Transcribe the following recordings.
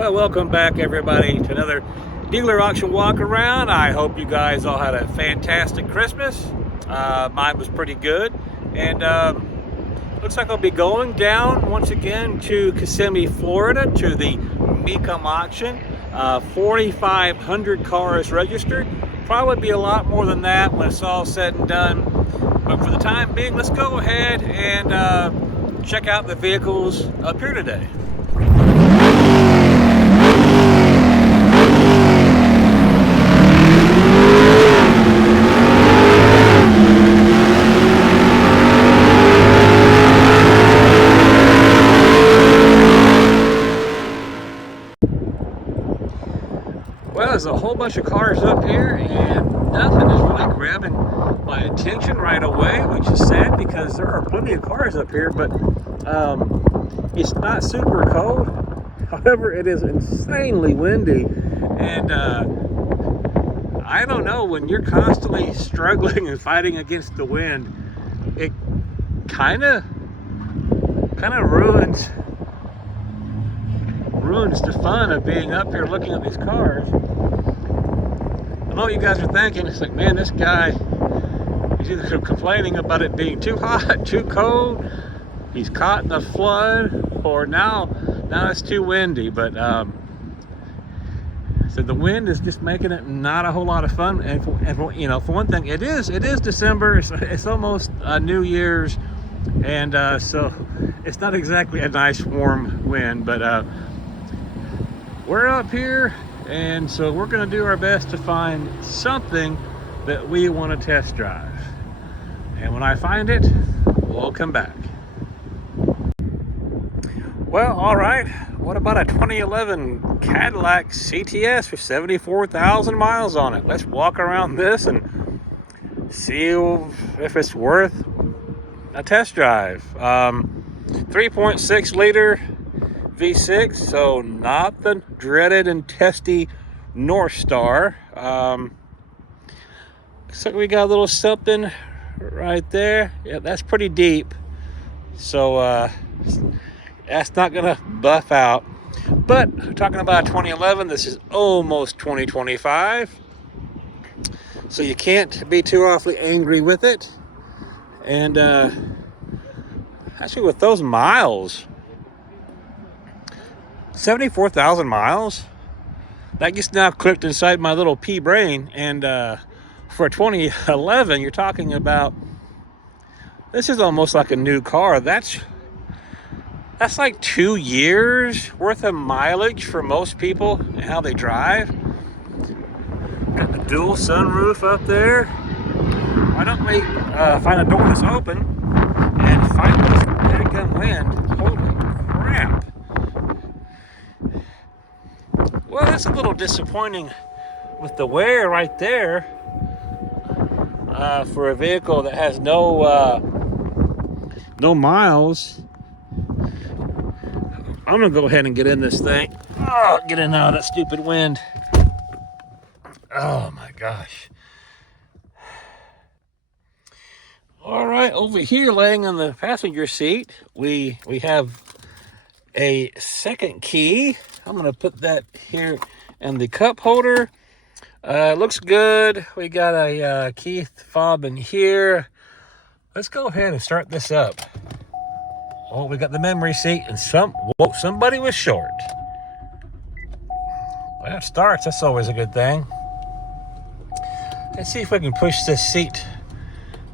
Well, welcome back everybody to another dealer auction walk around. I hope you guys all had a fantastic Christmas. Mine was pretty good, and looks like I'll be going down once again to Kissimmee, Florida, to the Mecum auction. 4,500 cars registered. Probably be a lot more than that when it's all said and done, but for the time being, let's go ahead and check out the vehicles up here today. Well, there's a whole bunch of cars up here and nothing is really grabbing my attention right away, which is sad because there are plenty of cars up here, but it's not super cold. However, it is insanely windy, and I don't know, when you're constantly struggling and fighting against the wind, it kind of ruins the fun of being up here looking at these cars. I know what you guys are thinking. It's like, man, this guy is either complaining about it being too hot, too cold, he's caught in a flood, or now it's too windy. But so the wind is just making it not a whole lot of fun. And for you know, for one thing, it is December. It's almost New Year's, and so it's not exactly a nice warm wind, but we're up here, and so we're going to do our best to find something that we want to test drive. And when I find it, we'll come back. Well, all right. What about a 2011 Cadillac CTS with 74,000 miles on it? Let's walk around this and see if it's worth a test drive. 3.6 liter V6, so not the dreaded and testy North Star. Looks like we got a little something right there. Yeah, that's pretty deep, so that's not gonna buff out. But talking about 2011, this is almost 2025, so you can't be too awfully angry with it. And actually, with those miles, 74,000 miles, that gets now clicked inside my little pea brain. And for 2011, you're talking about, this is almost like a new car. That's like 2 years worth of mileage for most people and how they drive. Got the dual sunroof up there. Why don't we find a door that's open and find this dadgum wind? Holy crap. Well, that's a little disappointing with the wear right there for a vehicle that has no miles. I'm gonna go ahead and get in this thing. Oh, get in out of that stupid wind. Oh my gosh. All right, over here laying on the passenger seat, we have a second key. I'm gonna put that here in the cup holder. Looks good. We got a key fob in here. Let's go ahead and start this up. Oh, we got the memory seat, and somebody was short. Well, it starts. That's always a good thing. Let's see if we can push this seat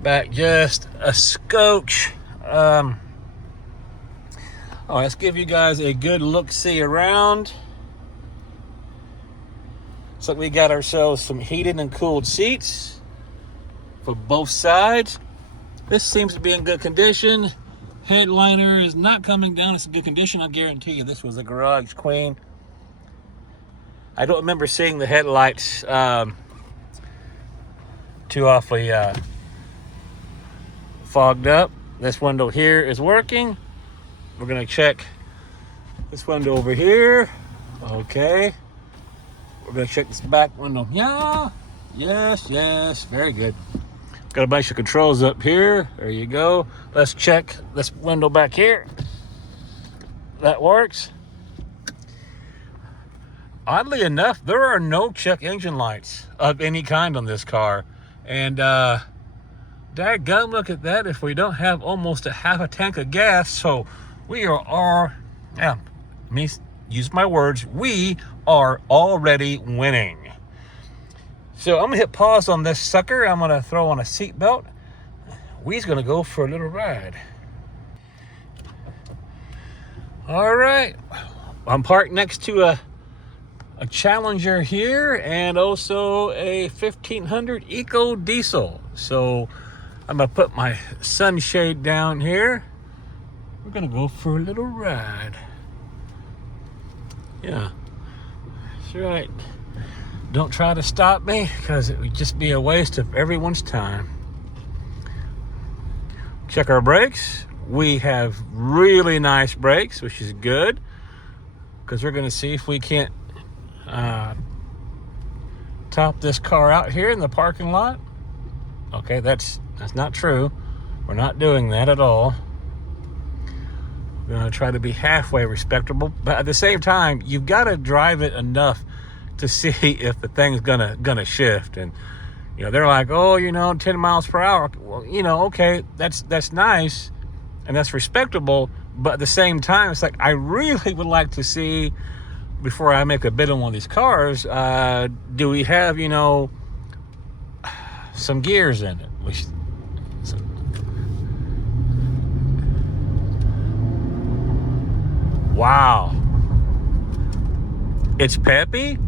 back just a scotch. Let's give you guys a good look-see around. Looks like we got ourselves some heated and cooled seats for both sides. This seems to be in good condition. Headliner is not coming down. It's in good condition. I guarantee you this was a garage queen. I don't remember seeing the headlights too awfully fogged up. This window here is working. We're gonna check this window over here. Okay. We're gonna check this back window. Yeah. Yes. Very good. Got a bunch of controls up here. There you go. Let's check this window back here. That works. oddly enough, there are no check engine lights of any kind on this car. And dadgum, look at that, if we don't have almost a half a tank of gas. So we are yeah, me use my words, we are already winning. So I'm gonna hit pause on this sucker. I'm gonna throw on a seatbelt. We's gonna go for a little ride. All right, I'm parked next to a Challenger here, and also a 1500 Eco Diesel. So I'm gonna put my sunshade down here. We're gonna go for a little ride. Yeah, that's right. Don't try to stop me, because it would just be a waste of everyone's time. Check our brakes. We have really nice brakes, which is good, because we're gonna see if we can't top this car out here in the parking lot. Okay, that's not true. We're not doing that at all. We're gonna try to be halfway respectable, but at the same time, you've got to drive it enough to see if the thing's gonna shift. And you know, they're like, oh, 10 miles per hour. Well, okay, that's nice and that's respectable, but at the same time, it's like, I really would like to see, before I make a bid on one of these cars, do we have, some gears in it? Wow. It's peppy,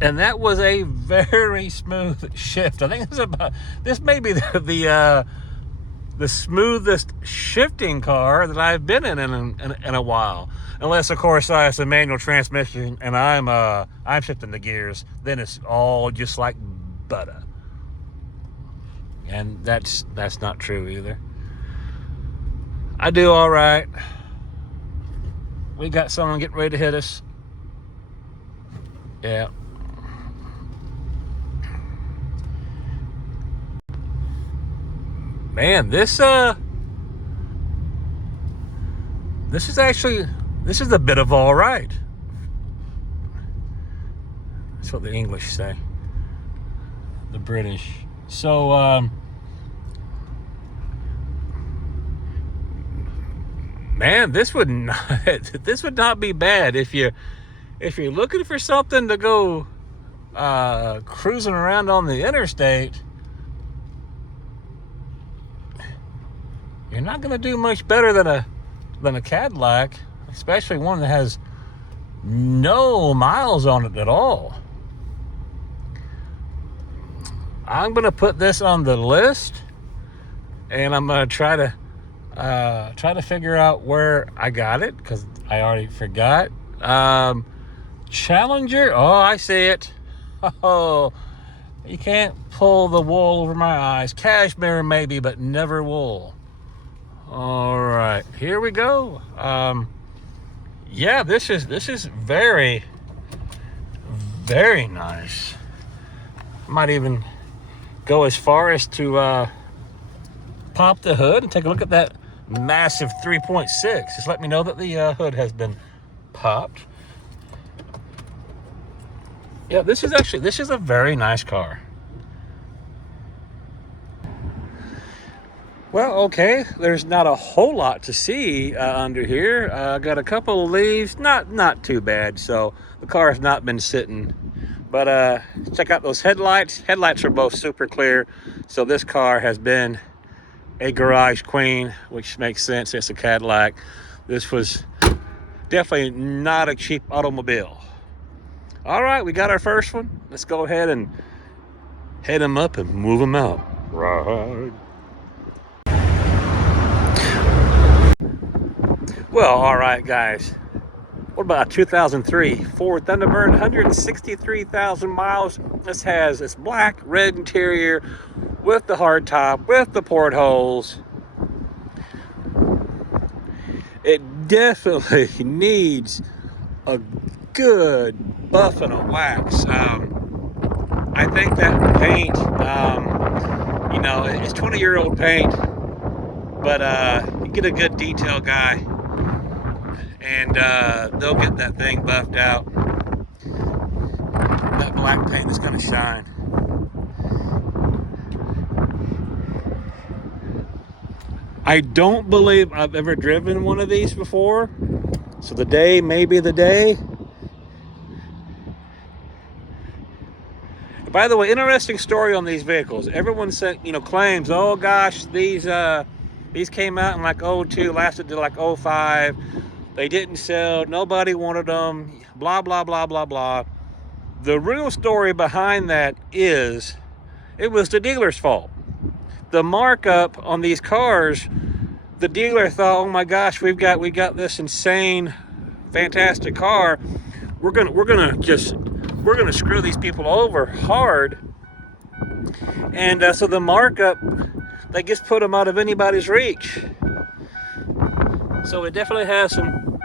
and that was a very smooth shift. I think this may be the smoothest shifting car that I've been in a while. Unless, of course, it's a manual transmission and I'm shifting the gears. Then it's all just like butter. And that's not true either. I do all right. We got someone getting ready to hit us. Yeah. Man, this is a bit of all right. That's what the English say. The British. So, man, this would not be bad if you're looking for something to go cruising around on the interstate. You're not going to do much better than a Cadillac, especially one that has no miles on it at all. I'm going to put this on the list, and I'm going to try to figure out where I got it, because I already forgot. Challenger. Oh, I see it. Oh, you can't pull the wool over my eyes. Cashmere maybe, but never wool. All right, here we go. Yeah, this is very, very nice. Might even go as far as to pop the hood and take a look at that massive 3.6. Just let me know that the hood has been popped. Yeah, this is a very nice car. Well, okay, there's not a whole lot to see under here. Got a couple of leaves, not too bad. So the car has not been sitting. But check out those headlights. Headlights are both super clear. So this car has been a garage queen, which makes sense. It's a Cadillac. This was definitely not a cheap automobile. All right, we got our first one. Let's go ahead and head them up and move them out. Right. Well, all right, guys. What about a 2003 Ford Thunderbird, 163,000 miles. This has this black, red interior with the hard top, with the portholes. It definitely needs a good buff and a wax. I think that paint, it's 20-year-old paint, but you get a good detail guy, and they'll get that thing buffed out. that black paint is going to shine. I don't believe I've ever driven one of these before, so the day may be the day. By the way, interesting story on these vehicles. Everyone said, claims, oh gosh, these came out in like '02, lasted to like '05. They didn't sell, nobody wanted them, blah, blah, blah, blah, blah. The real story behind that is it was the dealer's fault. The markup on these cars, the dealer thought, oh my gosh, we got this insane, fantastic car. We're gonna screw these people over hard. And so the markup, they just put them out of anybody's reach. So it definitely has some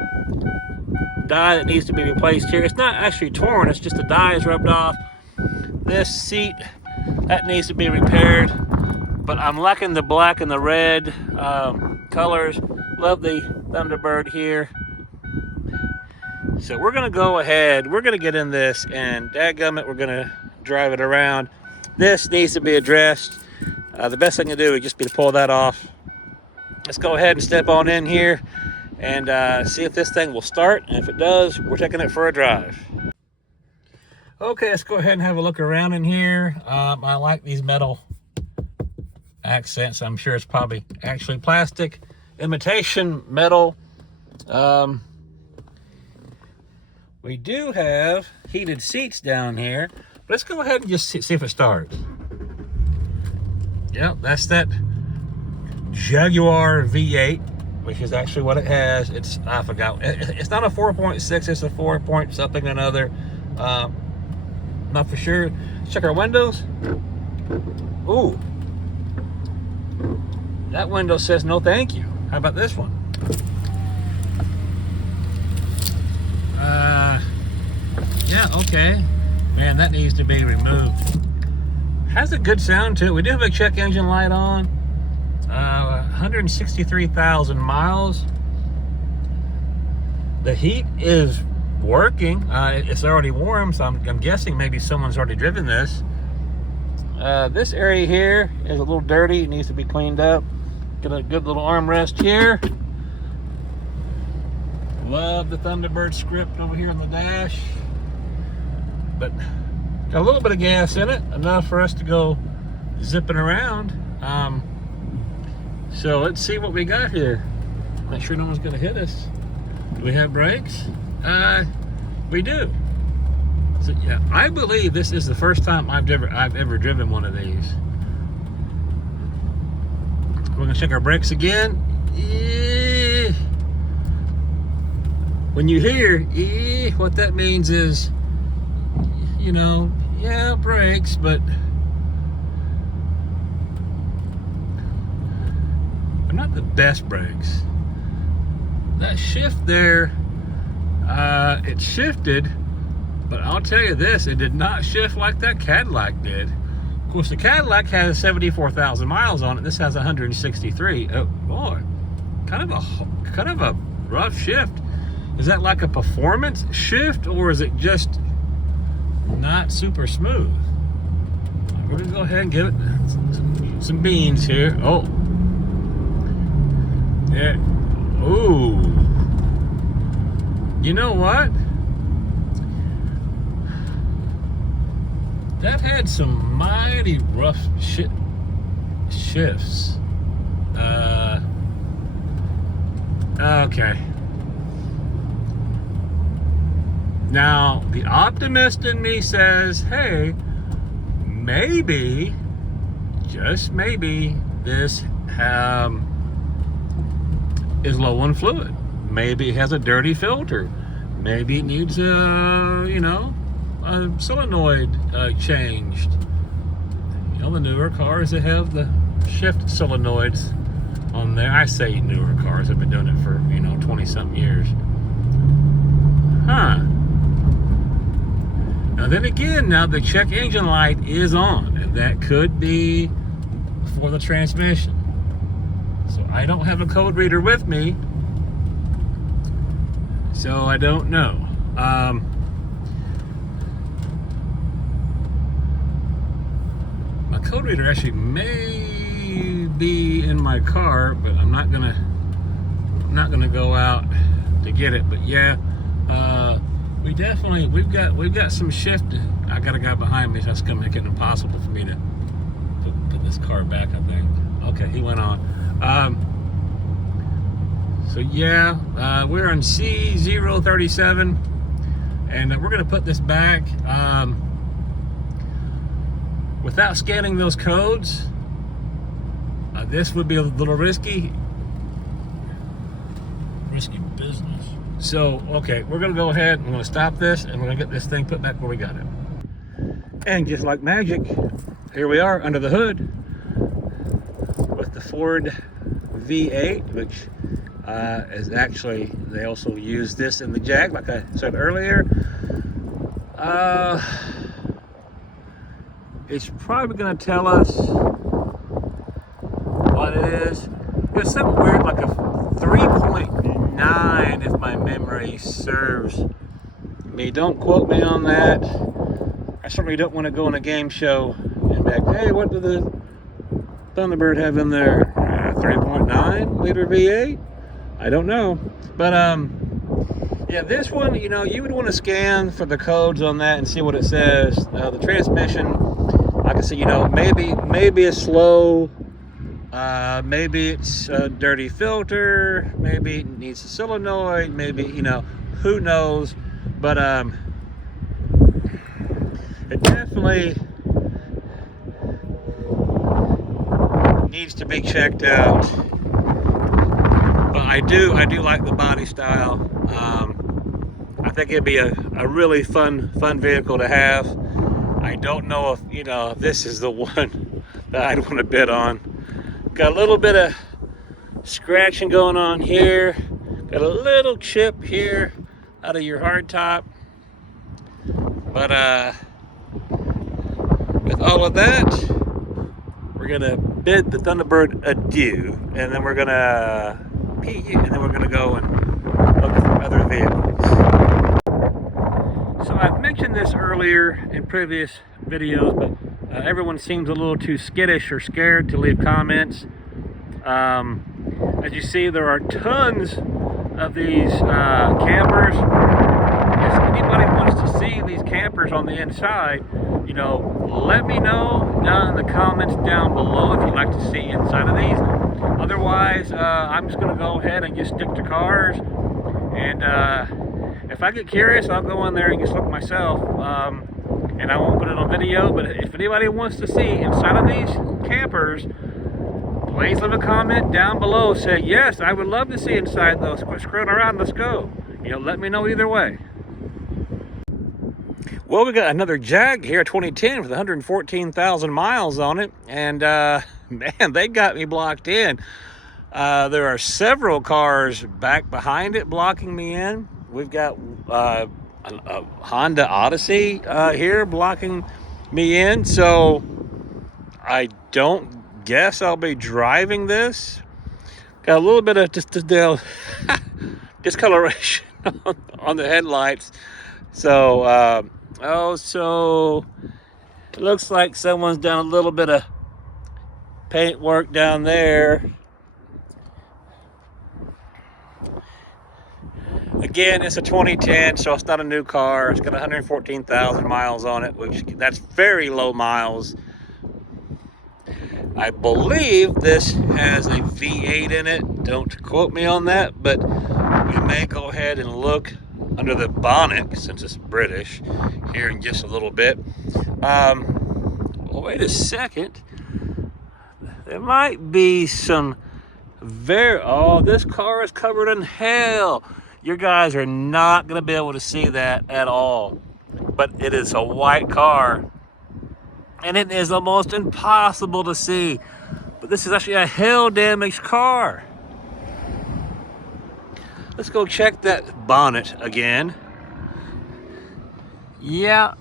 dye that needs to be replaced here. It's not actually torn, it's just the dye is rubbed off. This seat, that needs to be repaired. But I'm liking the black and the red colors. Love the Thunderbird here. So we're gonna go ahead, we're gonna get in this, and dadgummit, we're gonna drive it around. This needs to be addressed. The best thing to do would just be to pull that off. Let's go ahead and step on in here and see if this thing will start. And if it does, we're taking it for a drive. Okay, let's go ahead and have a look around in here. I like these metal accents. I'm sure it's probably actually plastic, imitation metal. We do have heated seats down here. Let's go ahead and just see if it starts. Yep, that's that Jaguar V8, which is actually what it has. I forgot. It's not a 4.6, it's a 4 point something or another. Not for sure. Check our windows. Ooh. That window says no thank you. How about this one? Yeah, okay. Man, that needs to be removed. Has a good sound to it. We do have a check engine light on. 163,000 miles. The heat is working. It's already warm, so I'm guessing maybe someone's already driven this. This area here is a little dirty. It needs to be cleaned up. Get a good little armrest here. Love the Thunderbird script over here on the dash. But got a little bit of gas in it, enough for us to go zipping around. So let's see what we got here. Make sure no one's gonna hit us. Do we have brakes? We do. So yeah, I believe this is the first time I've ever driven one of these. We're gonna check our brakes again. When you hear what that means is, yeah, brakes, but they're not the best brakes. That shift there, it shifted, but I'll tell you this, it did not shift like that Cadillac did. Of course, the Cadillac has 74,000 miles on it. This has 163. Oh boy, kind of a rough shift. Is that like a performance shift, or is it just not super smooth? We're gonna go ahead and give it some beans here. Oh, yeah. Ooh. You know what? That had some mighty rough shifts. Okay. Now, the optimist in me says, hey, maybe, just maybe, this is low on fluid. Maybe it has a dirty filter. Maybe it needs a solenoid changed. The newer cars that have the shift solenoids on there. I say newer cars. I've been doing it for 20-something years. Huh. Now then again, now the check engine light is on, and that could be for the transmission. So I don't have a code reader with me, so I don't know. code reader actually may be in my car, but I'm not gonna go out to get it. But yeah, we've got some shift. I got a guy behind me, so that's gonna make it impossible for me to put this car back, I think. Okay, he went on. So yeah, we're on C037, and we're gonna put this back. Without scanning those codes, this would be a little risky business. So, okay, we're gonna go ahead and we're gonna stop this and we're gonna get this thing put back where we got it. And just like magic, here we are under the hood with the Ford V8, which is actually, they also use this in the Jag, like I said earlier. It's probably going to tell us what it is. It's something weird, like a 3.9, if my memory serves me. Don't quote me on that. I certainly don't want to go on a game show and be like, hey, what did the Thunderbird have in there? 3.9 liter V8? I don't know. But yeah, this one, you know, you would want to scan for the codes on that and see what it says. The transmission, like I said, you know, maybe it's slow, maybe it's a dirty filter, maybe it needs a solenoid, maybe, you know, who knows. But it definitely needs to be checked out. But I do like the body style. I think it'd be a really fun vehicle to have. I don't know if, you know, this is the one that I'd want to bid on. Got a little bit of scratching going on here. Got a little chip here out of your hard top. But with all of that, we're gonna bid the Thunderbird adieu, and then we're gonna PU, and then we're gonna go and look for other vehicles. So I've mentioned this earlier in previous videos, but everyone seems a little too skittish or scared to leave comments. As you see, there are tons of these campers. If anybody wants to see these campers on the inside, you know, let me know down in the comments down below if you'd like to see inside of these. Otherwise, I'm just going to go ahead and just stick to cars. And if I get curious, I'll go in there and just look myself. And I won't put it on video, but if anybody wants to see inside of these campers, please leave a comment down below. Say, yes, I would love to see inside those. Quit screwing around, let's go. You know, let me know either way. Well, we got another Jag here, 2010, with 114,000 miles on it. And, man, they got me blocked in. There are several cars back behind it blocking me in. We've got a Honda Odyssey here blocking me in. So I don't guess I'll be driving this. Got a little bit of just discoloration on the headlights. So, so it looks like someone's done a little bit of paint work down there. Again, it's a 2010, so it's not a new car. It's got 114,000 miles on it, which that's very low miles. I believe this has a V8 in it. Don't quote me on that, but we may go ahead and look under the bonnet, since it's British, here in just a little bit. Well, wait a second. There might be some oh, this car is covered in hell. You guys are not going to be able to see that at all. But it is a white car. And it is almost impossible to see. But this is actually a hell-damaged car. Let's go check that bonnet again. Yeah.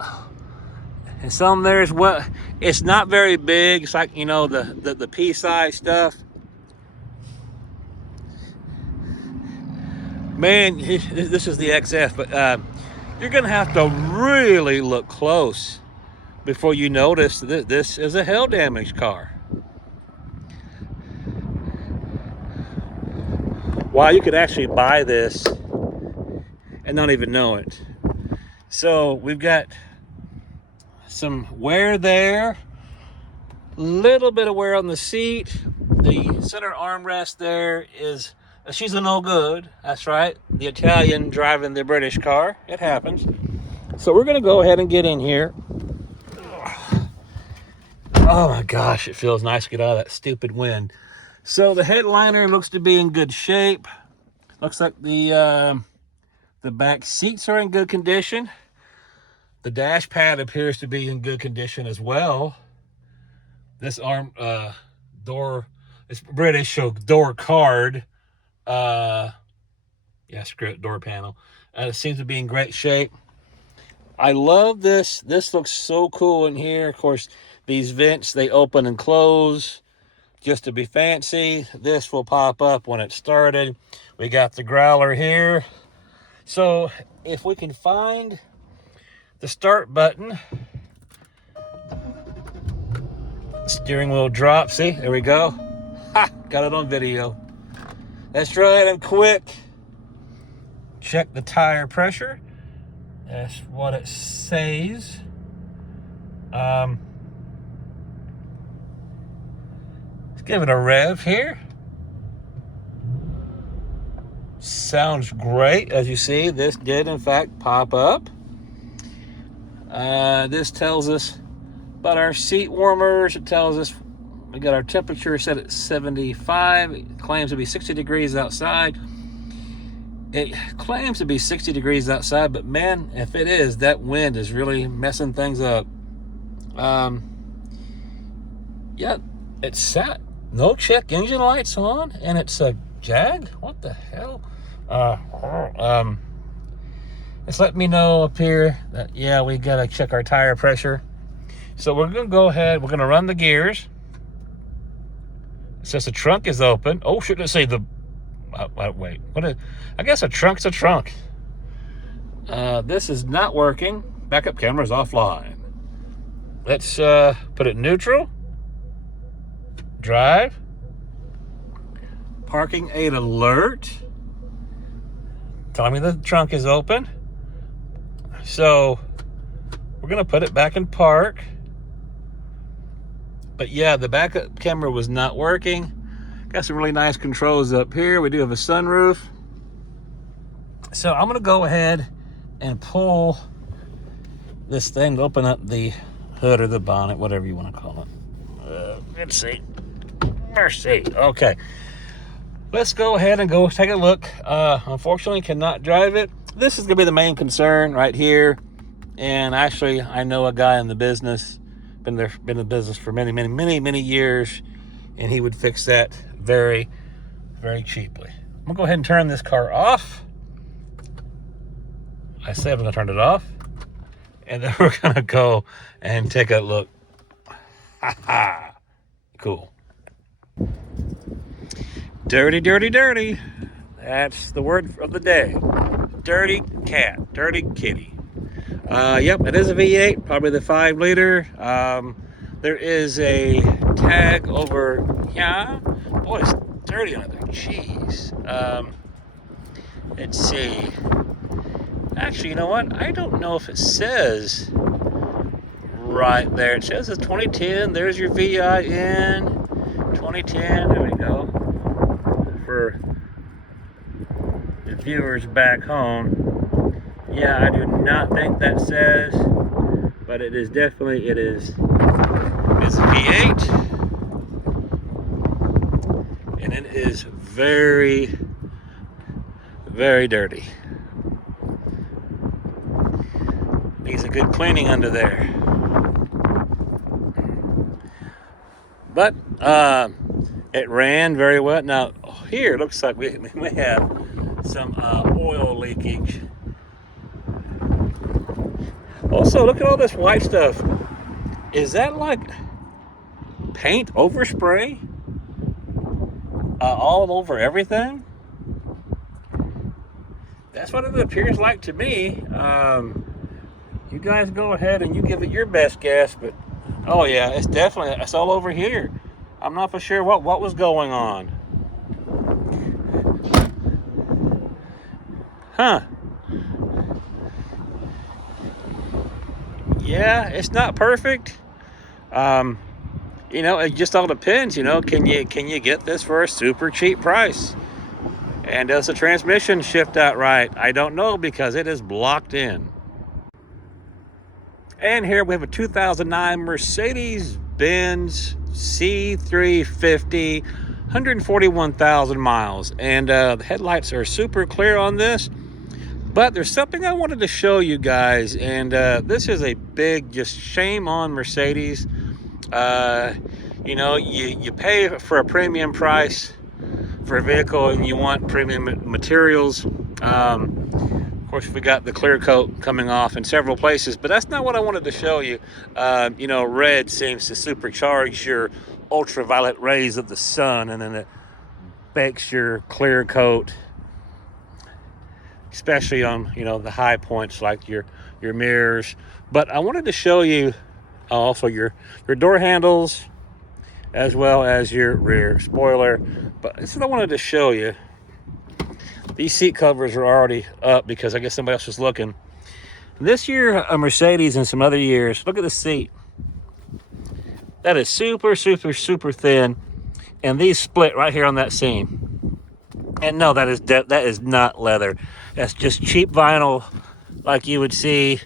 And some there as well. It's not very big. It's like, you know, the pea-size stuff. Man, this is the XF, but you're going to have to really look close before you notice that this is a hail damaged car. Wow, you could actually buy this and not even know it. So we've got some wear there, little bit of wear on the seat. The center armrest there is, she's a no good. That's right, the Italian driving the British car. It happens. So we're gonna go ahead and get in here. Oh my gosh, it feels nice to get out of that stupid wind. So the headliner looks to be in good shape. Looks like the back seats are in good condition. The dash pad appears to be in good condition as well. This door, it's British, so door card. Yeah, screw it, door panel. It seems to be in great shape. I love this. This looks so cool in here. Of course, these vents, they open and close just to be fancy. This will pop up when it's started. We got the growler here. So if we can find the start button, steering wheel drop. See, there we go. Ha, got it on video. Let's try it quick. Check the tire pressure. That's what it says. Let's give it a rev here. Sounds great. As you see, this did in fact pop up. This tells us about our seat warmers. It tells us we got our temperature set at 75. It claims to be 60 degrees outside. It claims to be 60 degrees outside, but man, if it is, that wind is really messing things up. Yeah, it's set. No check engine lights on, and it's a Jag? What the hell? It's letting me know up here that, yeah, we gotta check our tire pressure. So we're gonna go ahead, we're gonna run the gears. It says the trunk is open. Oh, shouldn't it say the, wait, what is, I guess a trunk's a trunk. This is not working. Backup camera's offline. Let's put it neutral. Drive. Parking aid alert. Telling me the trunk is open. So we're gonna put it back in park. But yeah, the backup camera was not working. Got some really nice controls up here. We do have a sunroof. So I'm gonna go ahead and pull this thing to open up the hood or the bonnet, whatever you want to call it. Let's see. Mercy. Okay. Let's go ahead and go take a look. Unfortunately, cannot drive it. This is gonna be the main concern right here. And actually, I know a guy in the business, been in the business for many years, and he would fix that very, very cheaply. I'm gonna go ahead and turn this car off. I said I'm gonna turn it off, and then we're gonna go and take a look. Ha ha! Cool. Dirty, dirty, dirty. That's the word of the day. Dirty cat, dirty kitty. Yep, it is a V8, probably the 5-liter. There is a tag over here. Boy, it's dirty on there. Jeez. Let's see. Actually, you know what? I don't know if it says right there. It says it's 2010. There's your VIN. 2010. There we go. For the viewers back home. Yeah, I do not think that says, but it is definitely, it's a V8, and it is very, very dirty. Needs a good cleaning under there. But it ran very well. Now here it looks like we may have some oil leakage. Also, look at all this white stuff. Is that like paint overspray? All over everything? That's what it appears like to me. You guys go ahead and you give it your best guess, but oh yeah, it's all over here. I'm not for sure what was going on. Huh. Yeah, it's not perfect. You know, it just all depends, you know, can you get this for a super cheap price? And does the transmission shift out right? I don't know because it is blocked in. And here we have a 2009 Mercedes-Benz C350, 141,000 miles. And the headlights are super clear on this. But there's something I wanted to show you guys. And this is a big just shame on Mercedes. You know, you pay for a premium price for a vehicle and you want premium materials. Of course, we got the clear coat coming off in several places, but that's not what I wanted to show you. You know, red seems to supercharge your ultraviolet rays of the sun, and then it bakes your clear coat, especially on, you know, the high points like your mirrors. But I wanted to show you also your door handles as well as your rear spoiler. But this is what I wanted to show you. These seat covers are already up because I guess somebody else was looking. This year, a Mercedes and some other years, look at the seat. That is super, super, super thin. And these split right here on that seam. And no, that is not leather. That's just cheap vinyl like you would see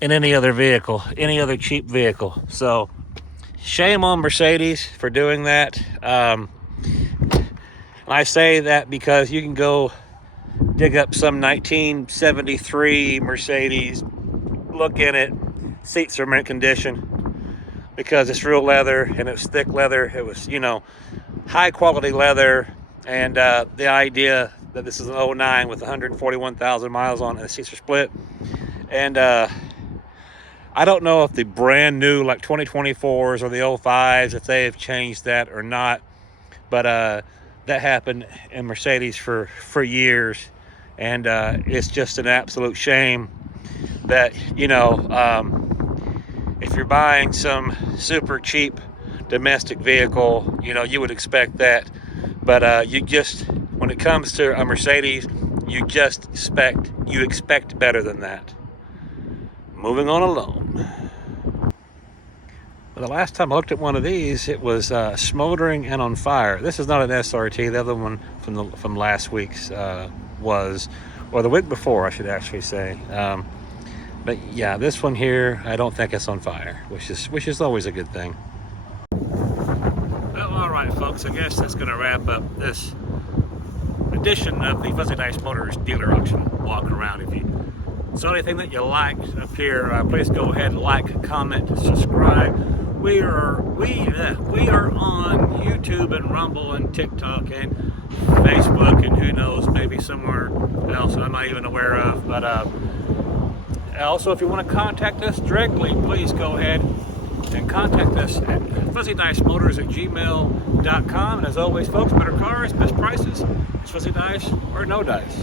in any other vehicle, any other cheap vehicle. So, shame on Mercedes for doing that. And I say that because you can go dig up some 1973 Mercedes, look in it, seats are mint condition because it's real leather and it's thick leather. It was, you know, high quality leather. And the idea that this is an 09 with 141,000 miles on it, the seats are split. And I don't know if the brand new like 2024s or the 05s, if they have changed that or not. But that happened in Mercedes for years, and it's just an absolute shame that, you know, if you're buying some super cheap domestic vehicle, you know, you would expect that, but you just, when it comes to a Mercedes, you expect better than that. Moving on along. Well, the last time I looked at one of these, it was smoldering and on fire. This is not an SRT. The other one from last week's was, or the week before, I should actually say. But yeah, this one here, I don't think it's on fire, which is always a good thing. Well, all right, folks. I guess that's going to wrap up this edition of the Fuzzy Dice Motors dealer auction walk around. If you saw anything that you liked up here, please go ahead and like, comment, subscribe. We are on YouTube and Rumble and TikTok and Facebook and who knows, maybe somewhere else I'm not even aware of. But also, if you want to contact us directly, please go ahead and contact us at fuzzydicemotors@gmail.com. And as always, folks, better cars, best prices, it's Fuzzy Dice or no dice.